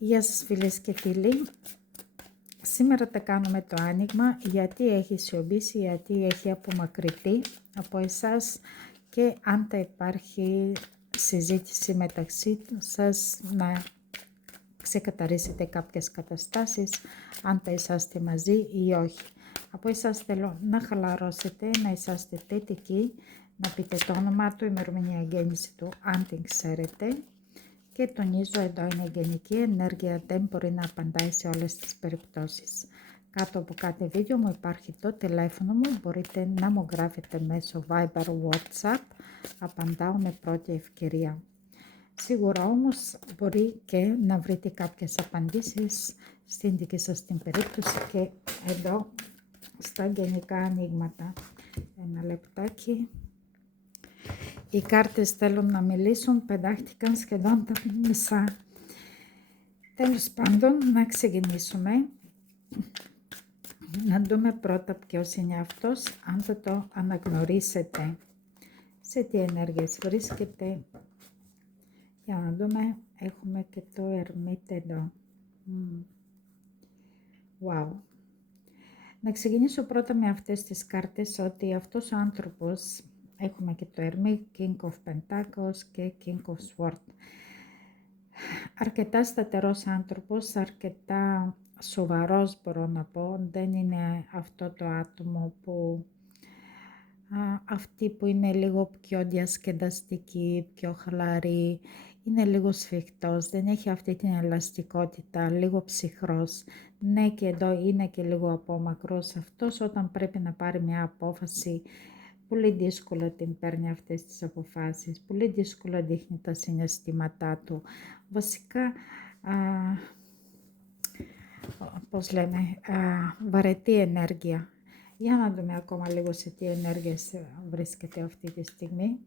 Γεια σας φίλες και φίλοι. Σήμερα θα κάνουμε το άνοιγμα γιατί έχει σιωπήσει, γιατί έχει απομακρυνθεί από εσάς και αν θα υπάρχει συζήτηση μεταξύ σας να ξεκαθαρίσετε κάποιες καταστάσεις, αν θα είσαστε μαζί ή όχι. Από εσάς θέλω να χαλαρώσετε, να είσαστε θετικοί, να πείτε το όνομα του, ημερομηνία γέννηση του, αν την ξέρετε. Και τονίζω, εδώ είναι γενική ενέργεια, δεν μπορεί να απαντάει σε όλες τις περιπτώσεις. Κάτω από κάθε βίντεο μου υπάρχει το τηλέφωνο μου, μπορείτε να μου γράφετε μέσω Viber, WhatsApp, απαντάω με πρώτη ευκαιρία. Σίγουρα όμως μπορεί και να βρείτε κάποιες απαντήσεις στην δική σας την περίπτωση και εδώ στα γενικά ανοίγματα. Ένα λεπτάκι. Οι κάρτες θέλουν να μιλήσουν, πετάχτηκαν σχεδόν τα μισά. Τέλος πάντων, να ξεκινήσουμε. Να δούμε πρώτα ποιος είναι αυτός, αν θα το αναγνωρίσετε. Σε τι ενέργειες βρίσκεται. Για να δούμε, έχουμε και το Ερμίτ εδώ. Wow. Να ξεκινήσω πρώτα με αυτές τις κάρτες, ότι αυτός ο άνθρωπος, έχουμε και το Hermit, King of Pentacles και King of Swords. Αρκετά σταθερός άνθρωπος, αρκετά σοβαρός μπορώ να πω, δεν είναι αυτό το άτομο που αυτή που είναι λίγο πιο διασκεδαστική, πιο χαλαρή, είναι λίγο σφιχτός, δεν έχει αυτή την ελαστικότητα, λίγο ψυχρός. Ναι, και εδώ είναι και λίγο απόμακρος. Αυτός όταν πρέπει να πάρει μια απόφαση, πολύ δύσκολα την παίρνει αυτές τις αποφάσεις, πολύ δύσκολα δείχνει τα συναισθήματά του. Βασικά, πώς λέμε, βαρετή ενέργεια. Για να δούμε ακόμα λίγο σε τι ενέργειες βρίσκεται αυτή τη στιγμή.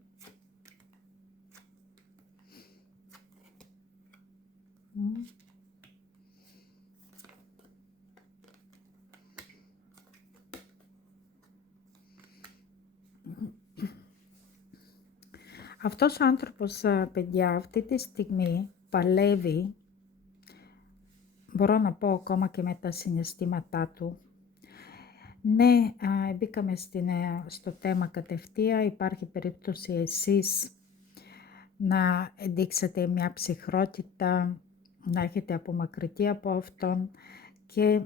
Αυτός ο άνθρωπος, παιδιά, αυτή τη στιγμή παλεύει, μπορώ να πω ακόμα και με τα συναισθήματά του. Ναι, μπήκαμε στο θέμα κατευθείαν, υπάρχει περίπτωση εσείς να δείξετε μια ψυχρότητα, να έχετε απομακρυνθεί από αυτόν και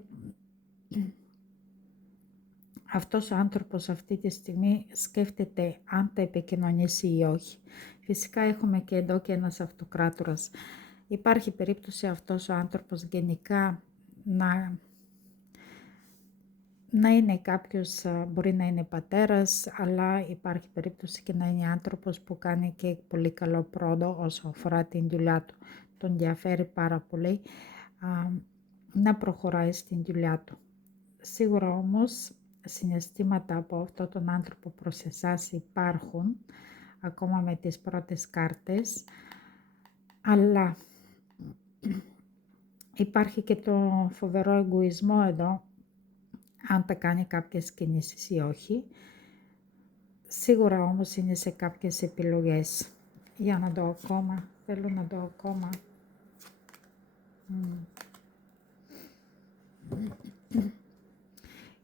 αυτός ο άνθρωπος αυτή τη στιγμή σκέφτεται αν θα επικοινωνήσει ή όχι. Φυσικά έχουμε και εδώ και ένας αυτοκράτορας. Υπάρχει περίπτωση αυτός ο άνθρωπος γενικά να είναι κάποιος, μπορεί να είναι πατέρας, αλλά υπάρχει περίπτωση και να είναι άνθρωπος που κάνει και πολύ καλό πρόοδο όσο αφορά την δουλειά του. Τον ενδιαφέρει πάρα πολύ να προχωράει στην δουλειά του. Σίγουρα όμως συναισθήματα από αυτόν τον άνθρωπο προς εσάς υπάρχουν, ακόμα με τις πρώτες κάρτες, αλλά υπάρχει και το φοβερό εγωισμό εδώ, αν θα κάνει κάποιες κινήσεις ή όχι. Σίγουρα όμως είναι σε κάποιες επιλογές. Για να δω ακόμα, θέλω να δω ακόμα.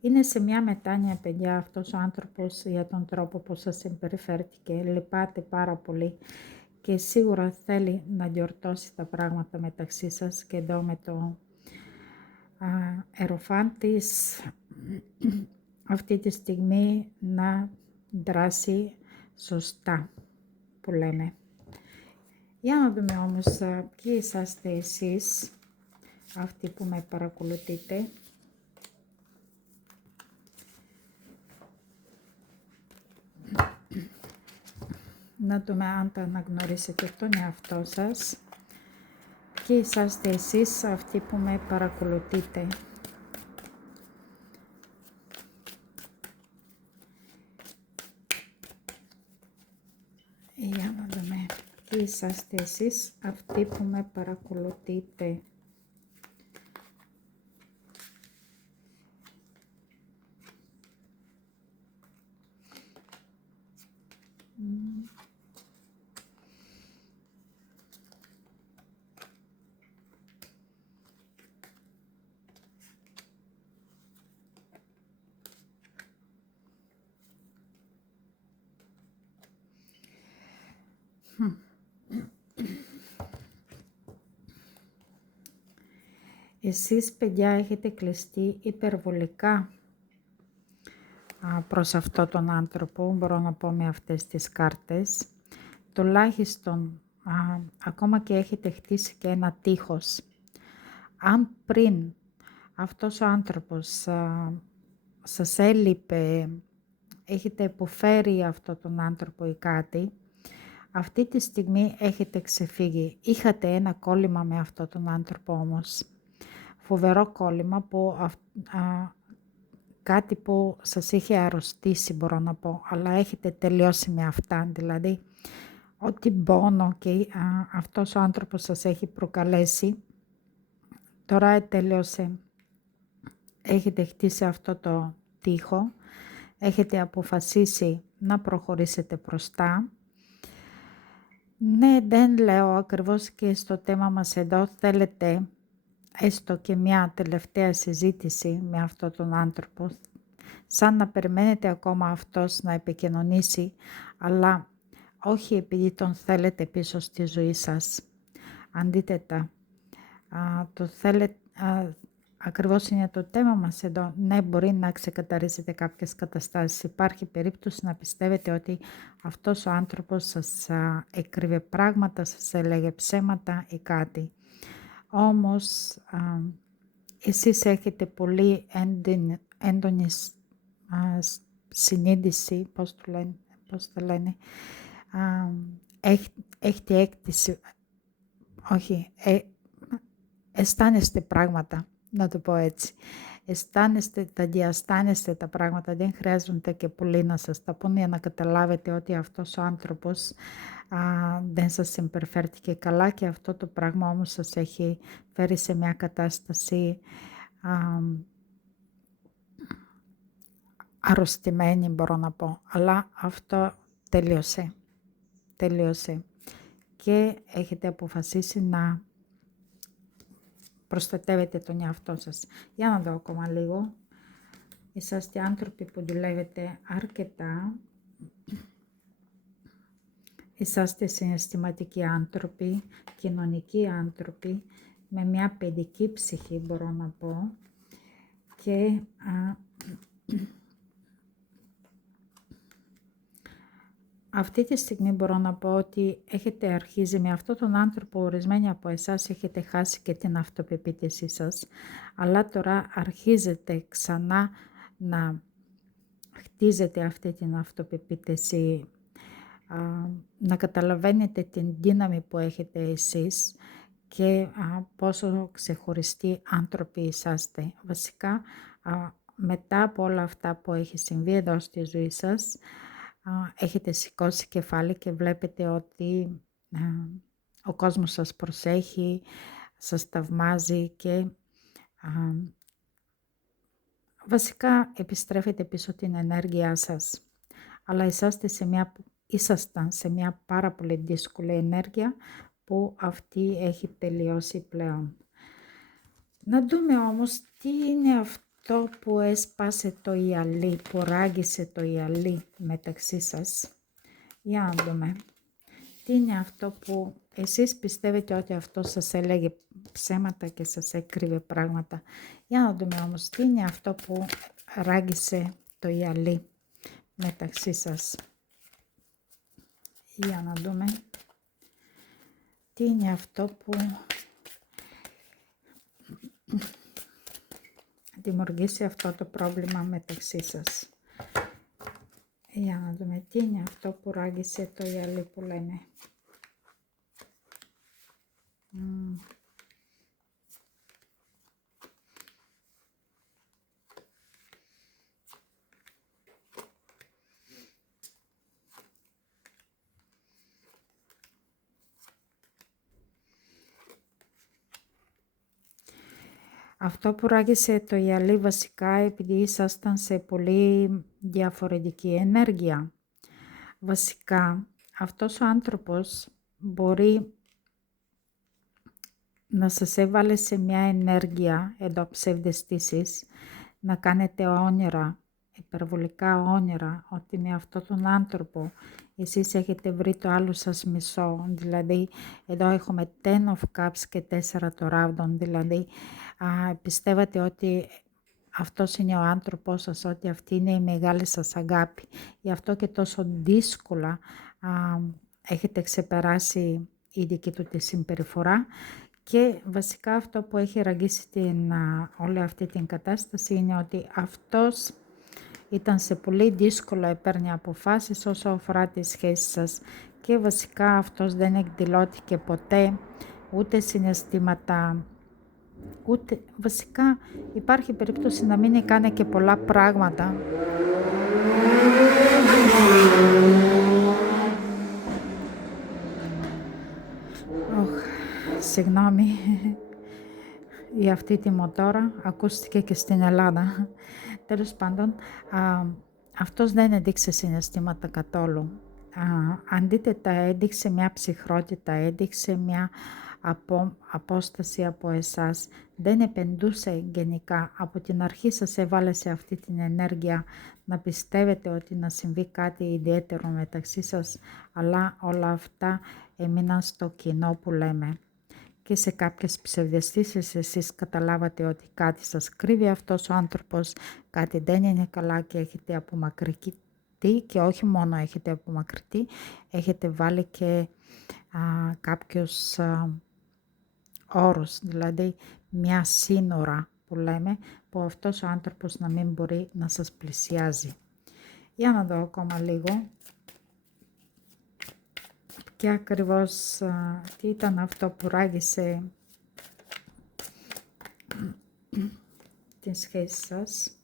Είναι σε μια μετάνοια, παιδιά, αυτός ο άνθρωπος για τον τρόπο που σας συμπεριφέρθηκε. Λυπάται πάρα πολύ και σίγουρα θέλει να διορθώσει τα πράγματα μεταξύ σας και εδώ με το Εροφάντης αυτή τη στιγμή να δράσει σωστά, που λέμε. Για να δούμε όμως ποιοι είσαστε εσείς, αυτοί που με παρακολουθείτε. Να δούμε αν θα αναγνωρίσετε τον εαυτό σας. Ποιοι είσαστε εσείς, αυτοί που με παρακολουθείτε. Για να δούμε ποιοι είσαστε εσείς, αυτοί που με παρακολουθείτε. Εσείς, παιδιά, έχετε κλειστεί υπερβολικά προς αυτό τον άνθρωπο, μπορώ να πω με αυτές τις κάρτες. Τουλάχιστον, ακόμα και έχετε χτίσει και ένα τείχος. Αν πριν αυτός ο άνθρωπος σας έλειπε, έχετε υποφέρει αυτό τον άνθρωπο ή κάτι, αυτή τη στιγμή έχετε ξεφύγει. Είχατε ένα κόλλημα με αυτό τον άνθρωπο όμως. Φοβερό κόλλημα που κάτι που σας είχε αρρωστήσει, μπορώ να πω, αλλά έχετε τελειώσει με αυτά, δηλαδή ό,τι πόνο και αυτός ο άνθρωπος σας έχει προκαλέσει, τώρα τέλειωσε. Έχετε χτίσει αυτό το τοίχο, έχετε αποφασίσει να προχωρήσετε μπροστά. Ναι, δεν λέω ακριβώς και στο θέμα μας εδώ, θέλετε έστω και μια τελευταία συζήτηση με αυτόν τον άνθρωπο, σαν να περιμένετε ακόμα αυτός να επικοινωνήσει, αλλά όχι επειδή τον θέλετε πίσω στη ζωή σας. Αντίθετα, το θέλετε, ακριβώς είναι το θέμα μας εδώ. Ναι, μπορεί να ξεκαθαρίσετε κάποιες καταστάσεις. Υπάρχει περίπτωση να πιστεύετε ότι αυτός ο άνθρωπος σας έκρυβε πράγματα, σας έλεγε ψέματα ή κάτι. Όμως, εσείς έχετε πολύ έντονη συνείδηση, πώς το λένε, έχετε έκτηση, όχι, αισθάνεστε πράγματα, να το πω έτσι. Τα διαστάνεστε τα πράγματα, δεν χρειάζονται και πολύ να σας τα πούνε για να καταλάβετε ότι αυτός ο άνθρωπος δεν σας συμπεριφέρθηκε καλά και αυτό το πράγμα όμως σας έχει φέρει σε μια κατάσταση αρρωστημένη, μπορώ να πω, αλλά αυτό τελείωσε και έχετε αποφασίσει να προστατεύετε τον εαυτό σας. Για να δω ακόμα λίγο. Είσαστε άνθρωποι που δουλεύετε αρκετά, είσαστε συναισθηματικοί άνθρωποι, κοινωνικοί άνθρωποι, με μια παιδική ψυχή, μπορώ να πω, και αυτή τη στιγμή μπορώ να πω ότι έχετε αρχίσει με αυτόν τον άνθρωπο, ορισμένοι από εσάς έχετε χάσει και την αυτοπεποίθησή σας, αλλά τώρα αρχίζετε ξανά να χτίζετε αυτή την αυτοπεποίθηση, να καταλαβαίνετε την δύναμη που έχετε εσείς και πόσο ξεχωριστοί άνθρωποι είσαστε. Βασικά, μετά από όλα αυτά που έχει συμβεί εδώ στη ζωή σας, έχετε σηκώσει κεφάλι και βλέπετε ότι ο κόσμος σας προσέχει, σας θαυμάζει και βασικά επιστρέφετε πίσω την ενέργειά σας. Αλλά ήσασταν σε μια πάρα πολύ δύσκολη ενέργεια που αυτή έχει τελειώσει πλέον. Να δούμε όμως τι είναι αυτό που έσπασε το γυαλί, που ράγισε το γυαλί μεταξύ σας. Για να δούμε. Τι είναι αυτό που εσείς πιστεύετε ότι αυτό σας έλεγε ψέματα και σας έκρυβε πράγματα. Για να δούμε όμως τι είναι αυτό που ράγισε το γυαλί μεταξύ σας. Για να δούμε τι είναι αυτό που δημιουργήσει αυτό το πρόβλημα μεταξύ σας. Για να δούμε τι είναι αυτό που ράγισε το γυαλί που λέμε. Αυτό που ράγισε το γυαλί βασικά επειδή ήσασταν σε πολύ διαφορετική ενέργεια. Βασικά αυτός ο άνθρωπος μπορεί να σας έβαλε σε μια ενέργεια εδώ ψευδαισθήσεις, να κάνετε όνειρα υπερβολικά όνειρα ότι με αυτόν τον άνθρωπο εσείς έχετε βρει το άλλο σας μισό. Δηλαδή εδώ έχουμε 10 of cups και 4 το ράβδον. Δηλαδή πιστεύατε ότι αυτός είναι ο άνθρωπός σας, ότι αυτή είναι η μεγάλη σας αγάπη. Γι' αυτό και τόσο δύσκολα έχετε ξεπεράσει η δική του τη συμπεριφορά. Και βασικά αυτό που έχει ραγίσει όλη αυτή την κατάσταση είναι ότι αυτός ήταν σε πολύ δύσκολο, έπαιρνε αποφάσεις όσο αφορά τη σχέση σας και βασικά αυτός δεν εκδηλώθηκε ποτέ ούτε συναισθήματα, ούτε βασικά υπάρχει περίπτωση να μην έκανε και πολλά πράγματα. Συγγνώμη, για αυτή τη μοτόρα ακούστηκε και στην Ελλάδα. Τέλος πάντων, αυτός δεν έδειξε συναισθήματα καθόλου. Αντίθετα έδειξε μια ψυχρότητα, έδειξε μια απόσταση από εσάς. Δεν επενδούσε γενικά. Από την αρχή σας έβαλε σε αυτή την ενέργεια να πιστεύετε ότι να συμβεί κάτι ιδιαίτερο μεταξύ σας, αλλά όλα αυτά έμειναν στο κοινό που λέμε. Και σε κάποιες ψευδαισθήσεις εσείς καταλάβατε ότι κάτι σας κρύβει αυτός ο άνθρωπος, κάτι δεν είναι καλά και έχετε απομακρυνθεί, και όχι μόνο έχετε απομακρυνθεί, έχετε βάλει και κάποιους όρους, δηλαδή μια σύνορα που λέμε, που αυτός ο άνθρωπος να μην μπορεί να σας πλησιάζει. Για να δω ακόμα λίγο. Και ακριβώς τι ήταν αυτό που ράγισε την σχέση σας.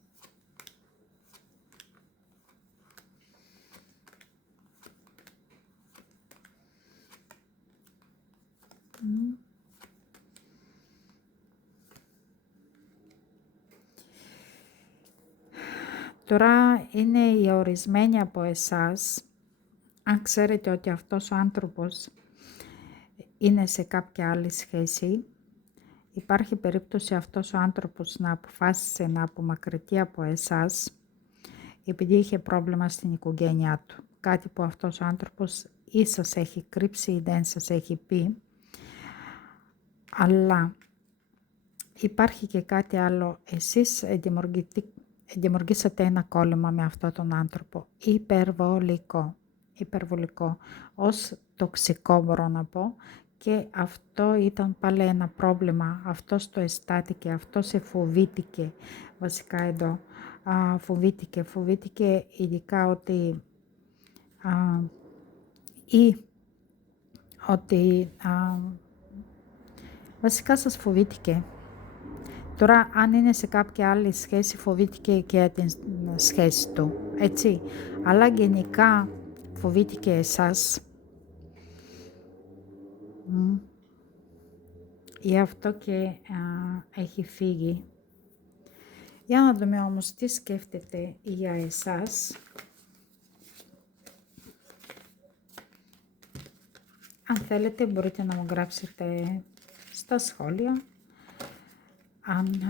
Τώρα είναι οι ορισμένοι από εσάς. Αν ξέρετε ότι αυτός ο άνθρωπος είναι σε κάποια άλλη σχέση, υπάρχει περίπτωση αυτός ο άνθρωπος να αποφάσισε να απομακρυνθεί από εσάς επειδή είχε πρόβλημα στην οικογένειά του. Κάτι που αυτός ο άνθρωπος ή σας έχει κρύψει ή δεν σας έχει πει. Αλλά υπάρχει και κάτι άλλο. Εσείς δημιουργήσατε ένα κόλλημα με αυτόν τον άνθρωπο. Υπερβολικό, ως τοξικό μπορώ να πω, και αυτό ήταν πάλι ένα πρόβλημα. Αυτός το αισθάτηκε, αυτός σε φοβήθηκε βασικά εδώ. Φοβήθηκε ειδικά ότι βασικά σας φοβήθηκε. Τώρα αν είναι σε κάποια άλλη σχέση φοβήθηκε και την σχέση του, έτσι. Αλλά γενικά φοβήθηκε εσάς. Γι' αυτό και έχει φύγει. Για να δούμε όμως τι σκέφτεται για εσάς. Αν θέλετε μπορείτε να μου γράψετε στα σχόλια αν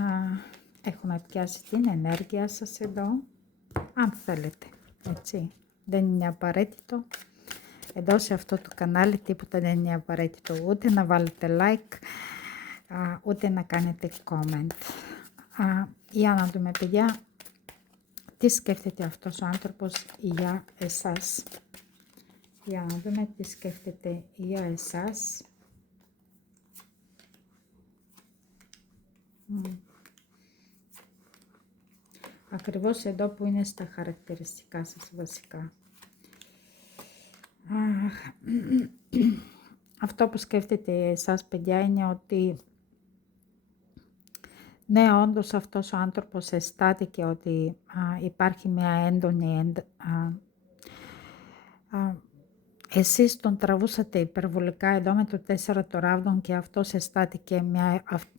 έχουμε πιάσει την ενέργεια σας εδώ. Αν θέλετε, έτσι. Δεν είναι απαραίτητο. Εδώ σε αυτό το κανάλι τίποτα δεν είναι απαραίτητο. Ούτε να βάλετε like, ούτε να κάνετε comment. Για να δούμε, παιδιά, τι σκέφτεται αυτός ο άνθρωπος για εσάς. Για να δούμε τι σκέφτεται για εσάς. Ακριβώς εδώ που είναι στα χαρακτηριστικά σας βασικά. Αυτό που σκέφτεται εσάς, παιδιά, είναι ότι ναι, όντως αυτός ο άνθρωπος αισθάνθηκε ότι υπάρχει μια έντονη εσείς τον τραβούσατε υπερβολικά εδώ με το 4 το ράβδον και αυτός αισθάνθηκε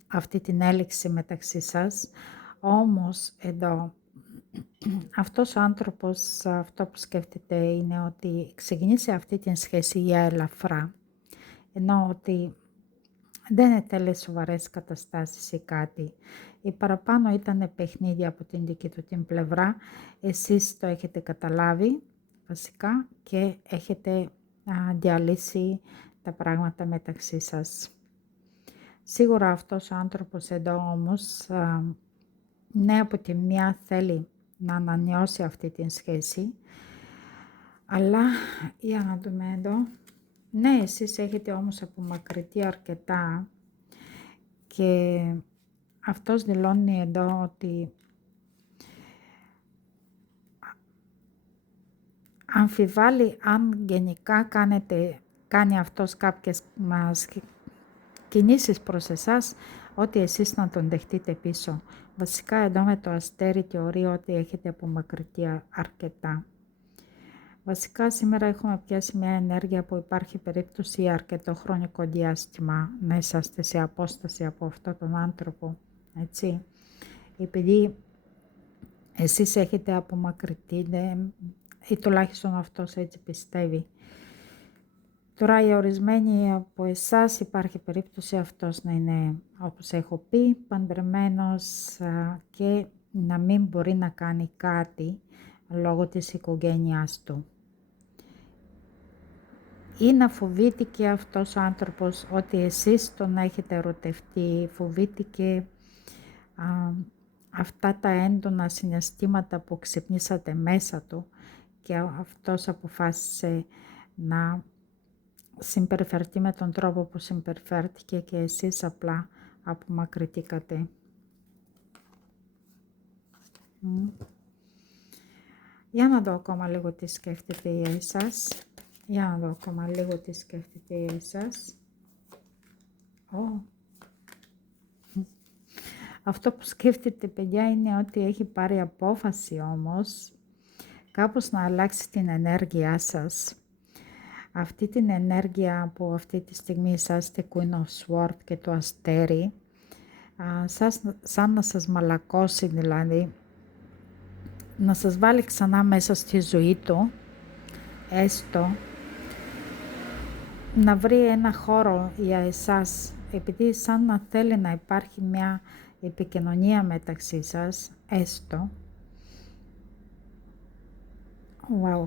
αυτή την έλξη μεταξύ σας. Όμως εδώ αυτός ο άνθρωπος, αυτό που σκέφτεται είναι ότι ξεκινήσει αυτή την σχέση για ελαφρά, ενώ ότι Δεν έτελε σοβαρές καταστάσεις ή κάτι. Η παραπάνω ήταν παιχνίδι από την δική του την πλευρά. Εσείς το έχετε καταλάβει βασικά και έχετε διαλύσει τα πράγματα μεταξύ σας. Σίγουρα αυτός ο άνθρωπος εδώ όμως, ναι, από τη μία θέλει να ανανεώσει αυτή την σχέση, αλλά για να δούμε εδώ, ναι, εσείς έχετε όμως απομακρυνθεί αρκετά και αυτός δηλώνει εδώ ότι αμφιβάλλει αν γενικά κάνει αυτός κάποιες κινήσεις προς εσάς, ότι εσείς να τον δεχτείτε πίσω. Βασικά εδώ με το αστέρι θεωρεί ότι έχετε απομακρυνθεί αρκετά. Βασικά σήμερα έχουμε πιάσει μια ενέργεια που υπάρχει περίπτωση για αρκετό χρονικό διάστημα να είσαστε σε απόσταση από αυτόν τον άνθρωπο, έτσι. Επειδή εσείς έχετε απομακρυνθεί ή τουλάχιστον αυτός έτσι πιστεύει. Τώρα για ορισμένοι από εσάς υπάρχει περίπτωση αυτός να είναι, όπως έχω πει, παντρεμένος και να μην μπορεί να κάνει κάτι λόγω της οικογένειάς του. Ή να φοβήθηκε αυτός ο άνθρωπος ότι εσείς τον έχετε ερωτευτεί, φοβήθηκε αυτά τα έντονα συναισθήματα που ξυπνήσατε μέσα του και αυτός αποφάσισε να συμπεριφερθεί με τον τρόπο που συμπεριφέρθηκε και εσείς απλά απομακρυνθήκατε. Για να δω ακόμα λίγο τι σκέφτεται για εσάς. Αυτό που σκέφτεται, παιδιά, είναι ότι έχει πάρει απόφαση όμως κάπως να αλλάξει την ενέργειά σας. Αυτή την ενέργεια που αυτή τη στιγμή είσαστε Queen of Swords και το αστέρι, σαν να σας μαλακώσει δηλαδή, να σας βάλει ξανά μέσα στη ζωή του, έστω να βρει ένα χώρο για εσάς, επειδή σαν να θέλει να υπάρχει μια επικοινωνία μεταξύ σας, έστω. Wow.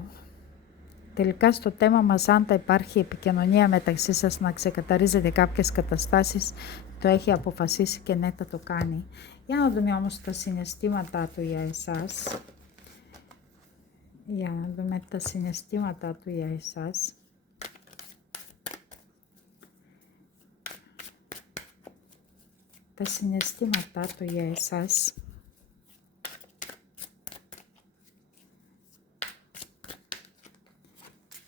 Τελικά στο θέμα μας, αν θα υπάρχει επικοινωνία μεταξύ σας, να ξεκαθαρίζετε κάποιες καταστάσεις, το έχει αποφασίσει και ναι, θα το κάνει. Για να δούμε όμως τα συναισθήματά του για εσάς. Τα συναισθήματά του για εσάς.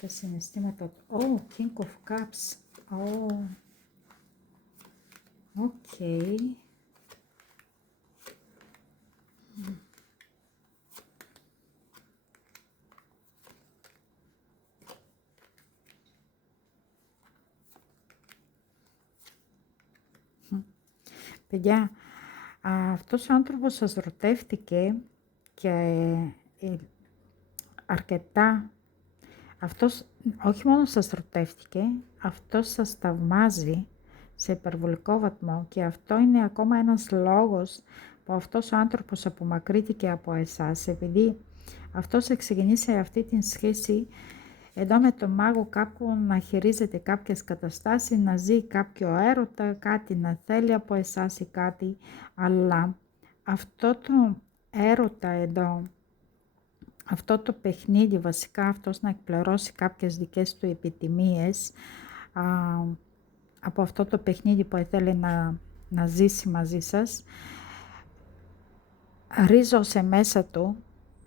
Τα συναισθήματα του. Oh, King of Cups. Oh. Okay. Παιδιά, αυτός ο άνθρωπος σας ρωτεύτηκε και αρκετά. Αυτός όχι μόνο σας ρωτεύτηκε, αυτός σας θαυμάζει σε υπερβολικό βαθμό και αυτό είναι ακόμα ένας λόγος που αυτός ο άνθρωπος απομακρύνθηκε από εσάς, επειδή αυτός ξεκινήσει αυτή την σχέση εδώ με τον μάγο, κάπου να χειρίζεται κάποιες καταστάσεις, να ζει κάποιο έρωτα, κάτι να θέλει από εσάς ή κάτι, αλλά αυτό το έρωτα εδώ, αυτό το παιχνίδι, βασικά αυτός να εκπληρώσει κάποιες δικές του επιθυμίες από αυτό το παιχνίδι που θέλει να ζήσει μαζί σας, ρίζωσε μέσα του,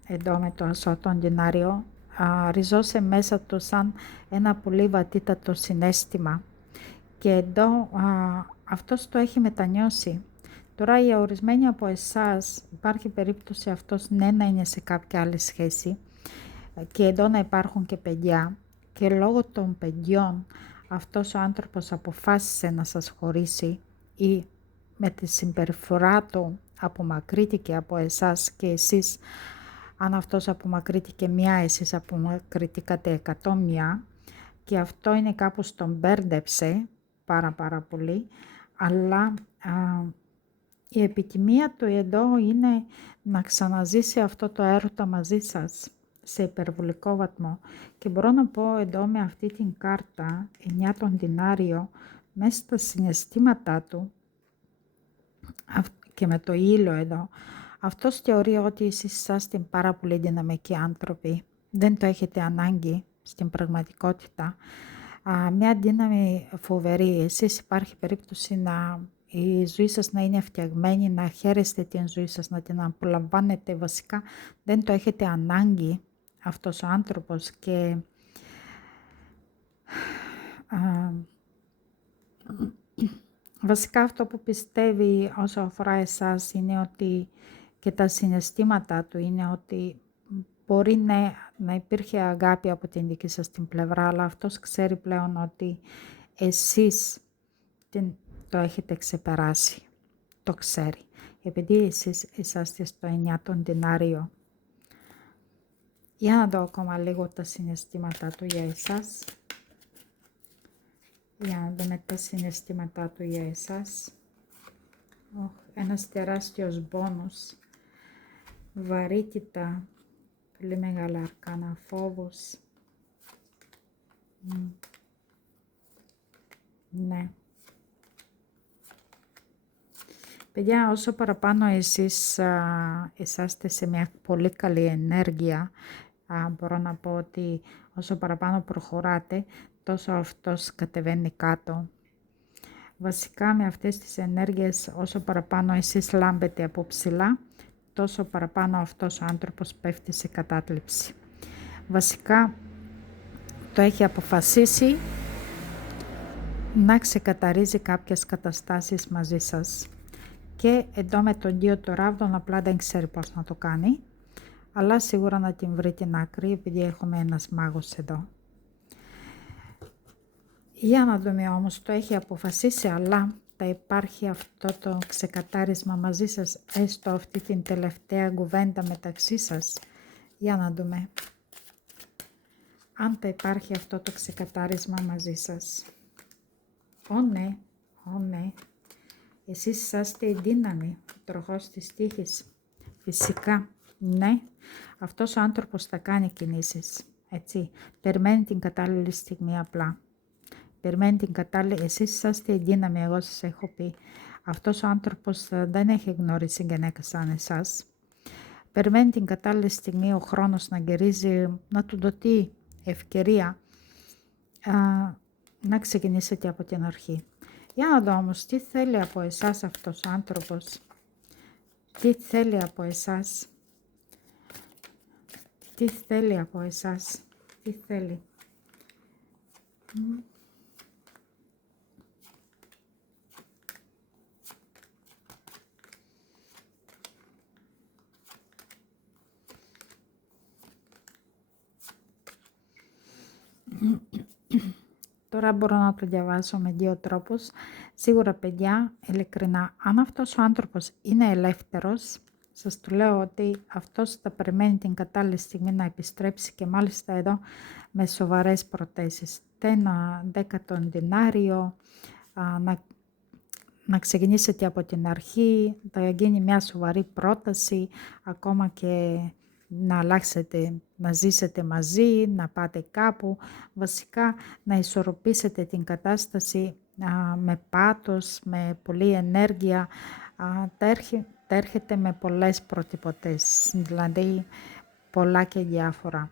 εδώ με το ασώτον δινάριο, ριζώσε μέσα του σαν ένα πολύ βαθύτατο συναίσθημα και εδώ αυτός το έχει μετανιώσει. Τώρα για ορισμένοι από εσάς υπάρχει περίπτωση αυτός ναι να είναι σε κάποια άλλη σχέση και εδώ να υπάρχουν και παιδιά και λόγω των παιδιών αυτός ο άνθρωπος αποφάσισε να σας χωρίσει ή με τη συμπεριφορά του απομακρύτηκε από εσάς και εσείς, αν αυτός απομακρύτηκε μία, εσείς απομακρύτηκατε 101 και αυτό είναι κάπως τον μπέρδεψε πάρα πολύ, αλλά η επιτιμία του εδώ είναι να ξαναζήσει αυτό το έρωτα μαζί σας σε υπερβολικό βαθμό. Και μπορώ να πω εδώ με αυτή την κάρτα 9 τον δινάριο, μέσα στα συναισθήματά του και με το ήλιο εδώ, αυτός θεωρεί ότι εσείς είσαστε πάρα πολύ δυναμικοί άνθρωποι. Δεν το έχετε ανάγκη στην πραγματικότητα. Μια δύναμη φοβερή. Εσείς υπάρχει περίπτωση η ζωή σας να είναι φτιαγμένη, να χαίρεστε την ζωή σας, να την απολαμβάνετε. Βασικά δεν το έχετε ανάγκη αυτός ο άνθρωπος και βασικά αυτό που πιστεύει όσο αφορά εσάς είναι ότι και τα συναισθήματα του είναι ότι μπορεί να υπήρχε αγάπη από την δική σας την πλευρά, αλλά αυτός ξέρει πλέον ότι εσείς το έχετε ξεπεράσει. Το ξέρει. Επειδή εσείς είσαστε στο 9 τον δινάριο. Για να δω ακόμα λίγο τα συναισθήματά του για εσάς. Για να δούμε τα συναισθήματά του για εσάς. Ένας τεράστιος πόνος. Βαρύτητα. Πολύ μεγάλα αρκάνα. Φόβος. Ναι. Παιδιά, όσο παραπάνω εσείς είσαστε σε μια πολύ καλή ενέργεια, μπορώ να πω ότι όσο παραπάνω προχωράτε, τόσο αυτός κατεβαίνει κάτω. Βασικά με αυτές τις ενέργειες, όσο παραπάνω εσείς λάμπετε από ψηλά, τόσο παραπάνω αυτός ο άνθρωπος πέφτει σε κατάθλιψη. Βασικά το έχει αποφασίσει να ξεκαθαρίζει κάποιες καταστάσεις μαζί σας. Και εδώ με τον δύο το ράβδον απλά δεν ξέρει πώς να το κάνει, αλλά σίγουρα να την βρει την άκρη, επειδή έχουμε ένας μάγος εδώ. Για να δούμε όμως, το έχει αποφασίσει, αλλά θα υπάρχει αυτό το ξεκαθάρισμα μαζί σας, έστω αυτή την τελευταία κουβέντα μεταξύ σας. Για να δούμε αν θα υπάρχει αυτό το ξεκαθάρισμα μαζί σας. Ναι, ναι. Εσείς είσαστε η δύναμη, ο τροχός της τύχης. Φυσικά, ναι, αυτός ο άνθρωπος θα κάνει κινήσεις, έτσι. Περιμένει την κατάλληλη στιγμή απλά. Περιμένει την κατάλληλη, εσείς είσαστε η δύναμη, εγώ σας έχω πει. Αυτός ο άνθρωπος δεν έχει γνωρίσει γυναίκα σαν εσάς. Περιμένει την κατάλληλη στιγμή, ο χρόνος να γυρίζει, να του δοθεί ευκαιρία να ξεκινήσετε από την αρχή. Για να δω όμως τι θέλει από εσάς αυτός ο άνθρωπος. Τι θέλει από εσάς. Τι θέλει από εσάς. Τι θέλει. Τώρα μπορώ να το διαβάσω με δύο τρόπους. Σίγουρα, παιδιά, ειλικρινά, αν αυτός ο άνθρωπος είναι ελεύθερος, σας το λέω ότι αυτός θα περιμένει την κατάλληλη στιγμή να επιστρέψει και μάλιστα εδώ με σοβαρές προτάσεις. Ένα 10 δινάριο, να ξεκινήσετε από την αρχή, θα γίνει μια σοβαρή πρόταση, ακόμα και να αλλάξετε, να ζήσετε μαζί, να πάτε κάπου, βασικά να ισορροπήσετε την κατάσταση με πάθος, με πολλή ενέργεια, τα έρχεται με πολλές προτυπωτές, δηλαδή πολλά και διάφορα.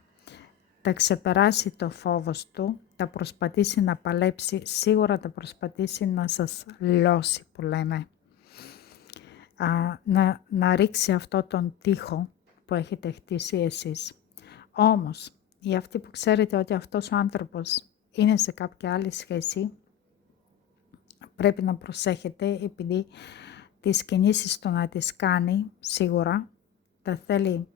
Θα ξεπεράσει το φόβος του, θα προσπαθήσει να παλέψει, σίγουρα θα προσπαθήσει να σας λιώσει που λέμε, να ρίξει αυτό τον τοίχο που έχετε χτίσει εσείς. Όμως, για αυτοί που ξέρετε ότι αυτός ο άνθρωπος είναι σε κάποια άλλη σχέση, πρέπει να προσέχετε, επειδή τις κινήσεις του να τις κάνει, σίγουρα θα θέλει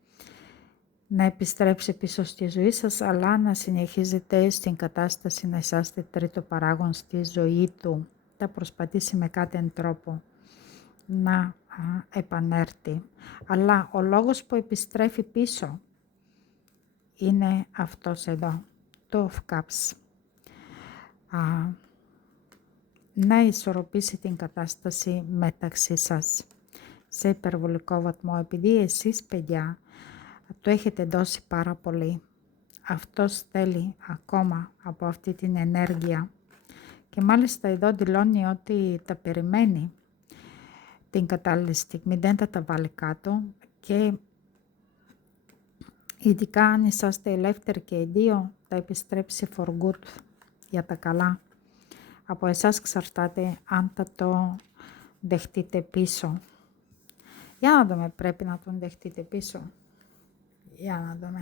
να επιστρέψει πίσω στη ζωή σας, αλλά να συνεχίζετε στην κατάσταση να είσαστε τρίτο παράγον στη ζωή του. Θα προσπαθήσει με κάτι τρόπο να επανέρθει. Αλλά ο λόγος που επιστρέφει πίσω είναι αυτός εδώ, το of Cups. να ισορροπήσει την κατάσταση μεταξύ σας σε υπερβολικό βαθμό, επειδή εσείς παιδιά το έχετε δώσει πάρα πολύ. Αυτός θέλει ακόμα από αυτή την ενέργεια και μάλιστα εδώ δηλώνει ότι τα περιμένει την κατάλληλη στιγμή, δεν θα τα βάλει κάτω και ειδικά αν είσαστε ελεύθεροι και οι δύο θα επιστρέψει for good, για τα καλά. Από εσάς εξαρτάται αν θα το δεχτείτε πίσω. Για να δούμε, πρέπει να τον δεχτείτε πίσω. Για να δούμε.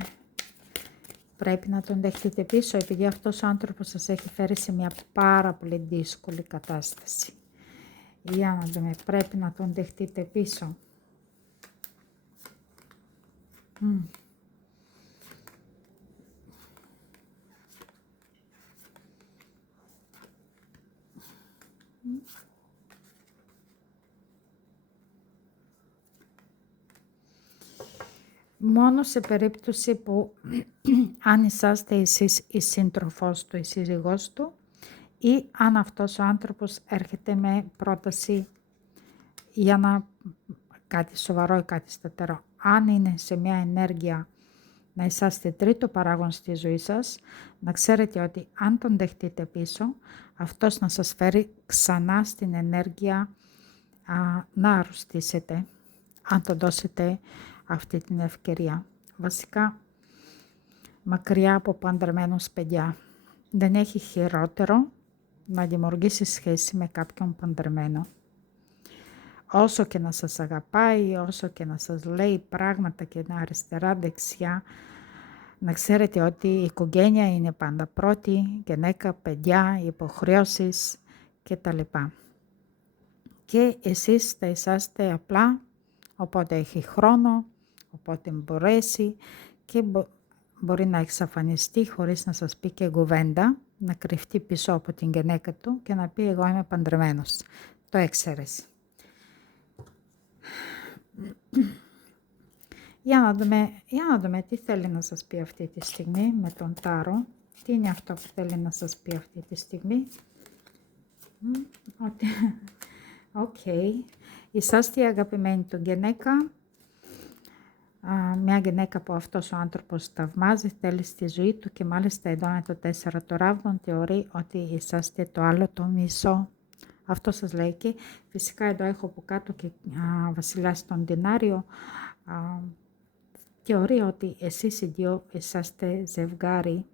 Πρέπει να τον δεχτείτε πίσω, επειδή αυτός ο άνθρωπος σας έχει φέρει σε μια πάρα πολύ δύσκολη κατάσταση. Για να δούμε, πρέπει να τον δεχτείτε πίσω. Μόνο σε περίπτωση που αν είσαστε εσείς η σύντροφός του, η σύζυγός του, ή αν αυτός ο άνθρωπος έρχεται με πρόταση για κάτι σοβαρό ή κάτι σταθερό. Αν είναι σε μια ενέργεια να είσαστε τρίτο παράγον στη ζωή σας, να ξέρετε ότι αν τον δεχτείτε πίσω, αυτός να σας φέρει ξανά στην ενέργεια να αρρωστήσετε, αν το δώσετε αυτή την ευκαιρία. Βασικά, μακριά από παντρεμένους παιδιά. Δεν έχει χειρότερο να δημιουργήσει σχέση με κάποιον παντρεμένο. Όσο και να σας αγαπάει, όσο και να σας λέει πράγματα και αριστερά δεξιά, να ξέρετε ότι η οικογένεια είναι πάντα πρώτη, γυναίκα, παιδιά, υποχρεώσεις κτλ. Και εσείς θα είσαστε απλά, οπότε έχει χρόνο, οπότε μπορέσει και μπορεί να εξαφανιστεί χωρίς να σας πει και κουβέντα, να κρυφτεί πίσω από την γυναίκα του και να πει εγώ είμαι παντρεμένος. Το έξερες. Για να δούμε τι θέλει να σας πει αυτή τη στιγμή με τον Τάρο. Τι είναι αυτό που θέλει να σας πει αυτή τη στιγμή. Οκ. Είσαστε η αγαπημένη του γυναίκα. Μια γυναίκα που αυτός ο άνθρωπος θαυμάζει, θέλει στη ζωή του και μάλιστα εδώ είναι το 4 το ράβδον, θεωρεί ότι είσαστε το άλλο το μισό. Αυτό σας λέει και φυσικά εδώ έχω από κάτω και βασιλιάς στον Δινάριο. Θεωρεί ότι εσείς οι δύο είσαστε ζευγάρι,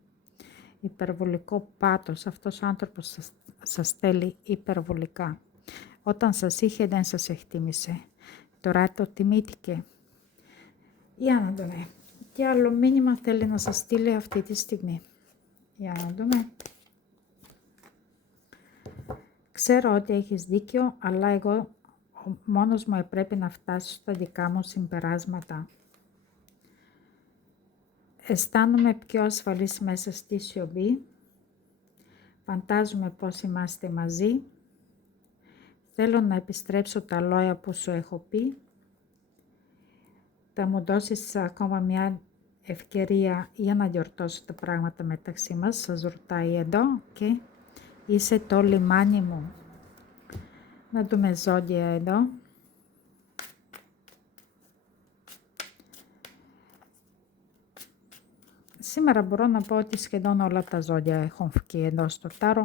υπερβολικό πάθος. Αυτός ο άνθρωπος σας θέλει υπερβολικά. Όταν σας είχε δεν σας εκτίμησε. Τώρα το τιμήθηκε. Για να δούμε. Τι άλλο μήνυμα θέλει να σας στείλει αυτή τη στιγμή. Για να δούμε. Ξέρω ότι έχεις δίκιο, αλλά εγώ μόνος μου πρέπει να φτάσω στα δικά μου συμπεράσματα. Αισθάνομαι πιο ασφαλής μέσα στη σιωπή. Φαντάζομαι πως είμαστε μαζί. Θέλω να επιστρέψω τα λόγια που σου έχω πει. Θα μου δώσεις ακόμα μια ευκαιρία για να διορθώσω τα πράγματα μεταξύ μας. Σας ρωτάει εδώ και είσαι το λιμάνι μου. Να δούμε ζώδια εδώ. Σήμερα μπορώ να πω ότι σχεδόν όλα τα ζώδια έχουν βγει εδώ στο Τάρο.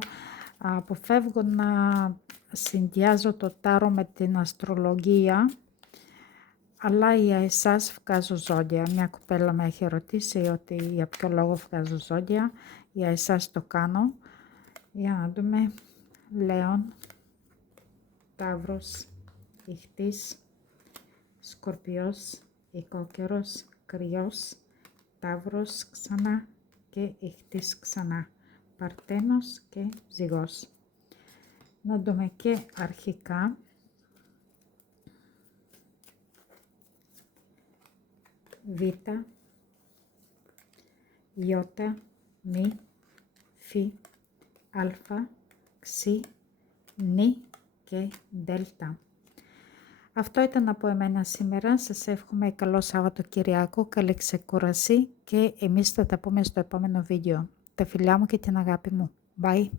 Αποφεύγω να συνδυάζω το Τάρο με την αστρολογία, αλλά για εσάς βγάζω ζώδια. Μια κοπέλα με έχει ρωτήσει ότι για ποιο λόγο βγάζω ζώδια. Για εσάς το κάνω. Για να δούμε. Λέων, Ταύρος, Ιχθύς, Σκορπιός, Οικόκερος, Κρυός, Ταύρος ξανά και Ιχθύς ξανά. Παρθένος και Ζυγός. Να δούμε και αρχικά. Β, Ι, Μ, Φ, Α, Ξ, Ν και Δέλτα. Αυτό ήταν από εμένα σήμερα. Σας εύχομαι καλό Σαββατοκυριακό, καλή ξεκούραση και εμείς θα τα πούμε στο επόμενο βίντεο. Τα φιλιά μου και την αγάπη μου. Bye.